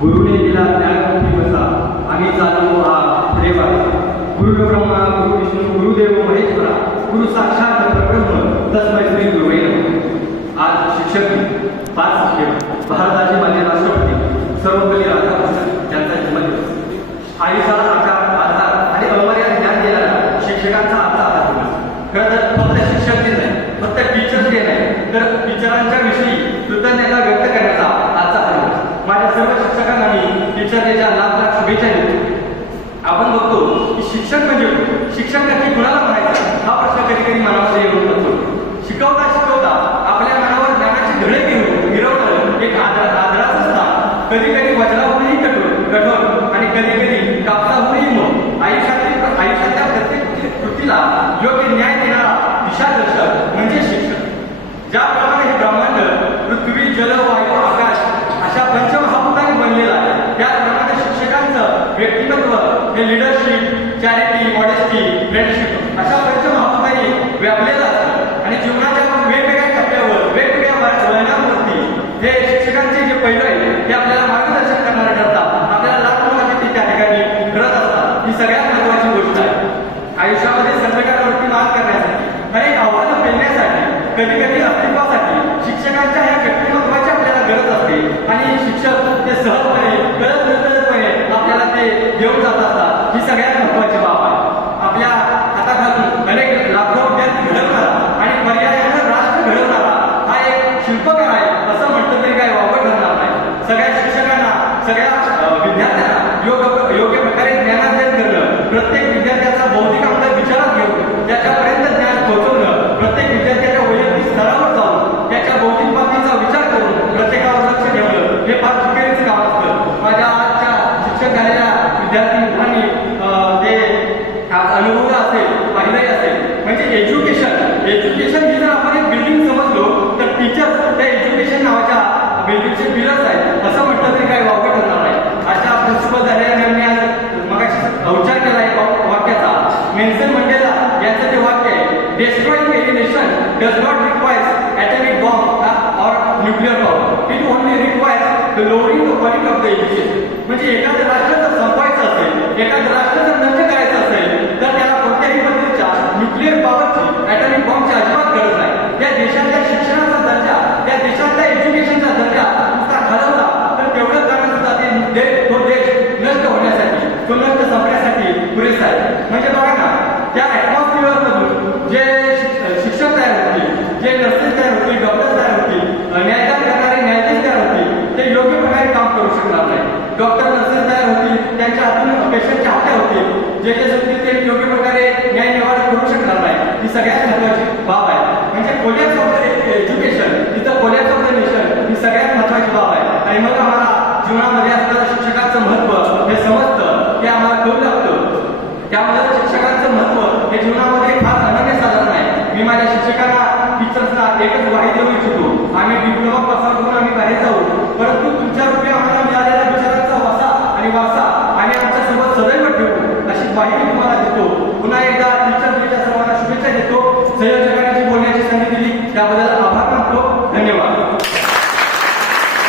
गुरुने दिला ज्ञानरूपी वसा, आम्ही चालू हा देवाचा. गुरु ब्रह्मा गुरु विष्णू गुरुदेव महेश्वरा, गुरु साक्षात परब्रह्म तस्मै श्री गुरुवे नमः. आज शिक्षक दिन 5 सप्टेंबर, भारताचे मान्य राष्ट्रपती सर्वपल्ली राधाकृष्णन यांचा जन्मदिवस. आयुष्याला आकार आधार आणि अमर्याद ज्ञान देणारा शिक्षकांचा आजचा आधार दिवस. खरं तर फक्त शिक्षक दिन नाही, फक्त टीचर्स डे नाही, तर टीचरांच्या विषयी कृतज्ञता व्यक्त करण्याचा आजचा हा दिवस. माझ्या सर्व शिक्षकांना मी टीचर डेच्या लाख लाख शुभेच्छा देतो. आपण बघतो की शिक्षक म्हणजे शिक्षक नक्की कुणाला म्हणायचं हा प्रश्न कधी कधी मनामध्ये येऊन जातो. शिकवता शिकवता आपल्या मनावर ज्ञानाची धडे मिरवणं एक आदराचं स्थान, कधी कधी वज्राहूनही कठोर आणि कधी कधी कापसाहूनही मग आयुष्यातल्या प्रत्येक कृतीला योग्य न्याय देणारा दिशादर्शक म्हणजे शिक्षक. ज्याप्रमाणे हे ब्रह्मांड पृथ्वी जल वायू आकाश अशा पंचमहाभूतांनी बनलेला आहे, त्याचप्रमाणे शिक्षकांचं व्यक्तिमत्व हे लिडरशिप, चॅरिटी, मॉडेस्टी, फ्रेंडशिप अशा पंचमहाभूतांनी व्यापलेलं असतं. आणि जीवनाच्या वेगवेगळ्या टप्प्यावर वेगवेगळ्या वळणांवरती हे शिक्षकांचे जे पैलू आहे ते आपल्याला मार्गदर्शन करणारे ठरतात. आपल्याला लाखो ते त्या ठिकाणी करत असतात. ही सगळ्यात महत्त्वाची गोष्ट आहे. आयुष्यामध्ये संकटावरती मात करण्यासाठी अनेक आव्हानं पेलण्यासाठी कधी कधी अस्तित्वासाठी शिक्षकांच्या ह्या व्यक्तिमत्वाची आपल्याला गरज असते. आणि शिक्षक ते सहजपणे कळतपणे आपल्याला ते घेऊन जात असतात. ही सगळ्यात महत्त्वाची बाब आहे. आपल्या हाताखालून अनेक लाखो विद्यार्थी घडवणारा आणि पर्यायानं राष्ट्र घडवणारा हा एक शिल्पकार आहे असं म्हटलं तरी काय वावगं ठरणार नाही. सगळ्या शिक्षकांना सगळ्या विद्यार्थ्यांना योग्य प्रकारे ज्ञानार्जन करणं, प्रत्येक विद्यार्थ्याचा बौद्धिक अंतर विचारात घेऊन त्याच्यापर्यंत ज्ञान पोहोचवणं, प्रत्येक विद्यार्थ्याच्या वैयक्तिक स्तरावर जाऊन त्याच्या बौद्धिक बाबतीचा विचार करून प्रत्येकावर लक्ष ठेवणं हे फार चुकीचं काम असतं. माझ्या आजच्या शिक्षक झालेल्या विद्यार्थी मित्रांनी ते अनुभव असेल, पाहिलंही असेल. म्हणजे एज्युकेशन ही जर आपण एक बिल्डिंग समजलो तर टीचर्स त्या एज्युकेशन नावाच्या बिल्डिंगचे पिलर्स आहेत असं म्हटलं तरी काही वावगं ठरणार नाही. अशा प्रिन्सिपल झालेल्या मॅमने आज मगाशी उच्चार केला आहे वाक्याचा. नेल्सन मंडेला यांचं ते वाक्य आहे, destroying any nation does not require atomic bomb or nuclear power. It only requires the lowering the quality of the education. म्हणजे एखादं राष्ट्र जर संपवायचं असेल, एखादं राष्ट्र जर नष्ट करायचं असेल तर त्याला कोणत्याही पद्धतीच्या न्यूक्लिअर पॉवरची, ॲटॉमिक बॉम्बची अजिबात गरज नाही. त्या देशाच्या शिक्षणाचा दर्जा, त्या देशाच्या एज्युकेशनचा दर्जा नुसता घालवला तर तेवढंच कारण सुद्धा तो देश नष्ट होण्यासाठी, तो नष्ट संपण्यासाठी पुरेसा आहे. म्हणजे बघा ना, त्या ॲटमॉस्फिअरमधून जे शिक्षक तयार होतील, जे नर्सेस तयार होतील, डॉक्टर्स तयार होतील, न्यायदान करणारे न्यायाधीश तयार होतील, ते योग्य प्रकारे काम करू शकणार नाही. डॉक्टर नर्सेस तयार होतील, त्यांच्या हातून पेशंटच्या हत्या होतील, जे होतील ते योग्य प्रकारे न्याय निवाडा करू शकणार नाही. ही सगळ्यात महत्त्वाची बाब आहे. म्हणजे कोलॅप्स ऑफ द एज्युकेशन तिथं कोलॅप्स ऑफ द नेशन ही सगळ्यात महत्त्वाची बाब आहे. आणि मग आम्हाला जीवनामध्ये असणारं शिक्षकांचं महत्त्व हे समजतं, ते आम्हाला कळू लागतं. त्यामुळे शिक्षकांचं महत्त्व हे जीवनामध्ये फार अनन्यसाधारण आहे. मी माझ्या शिक्षकांना, टीचर्सना एकच वाही देऊ इच्छितो, आम्ही डिप्लोमा पास करून आम्ही बाहेर जाऊ, परंतु तुमच्या रूपी आम्हाला मिळालेल्या विचारांचा वारसा आम्ही आमच्यासोबत सदैव ठेवू अशी ग्वाही मी तुम्हाला देतो. पुन्हा एकदा टीचर्स डेच्या सर्वांना शुभेच्छा देतो. संयोजक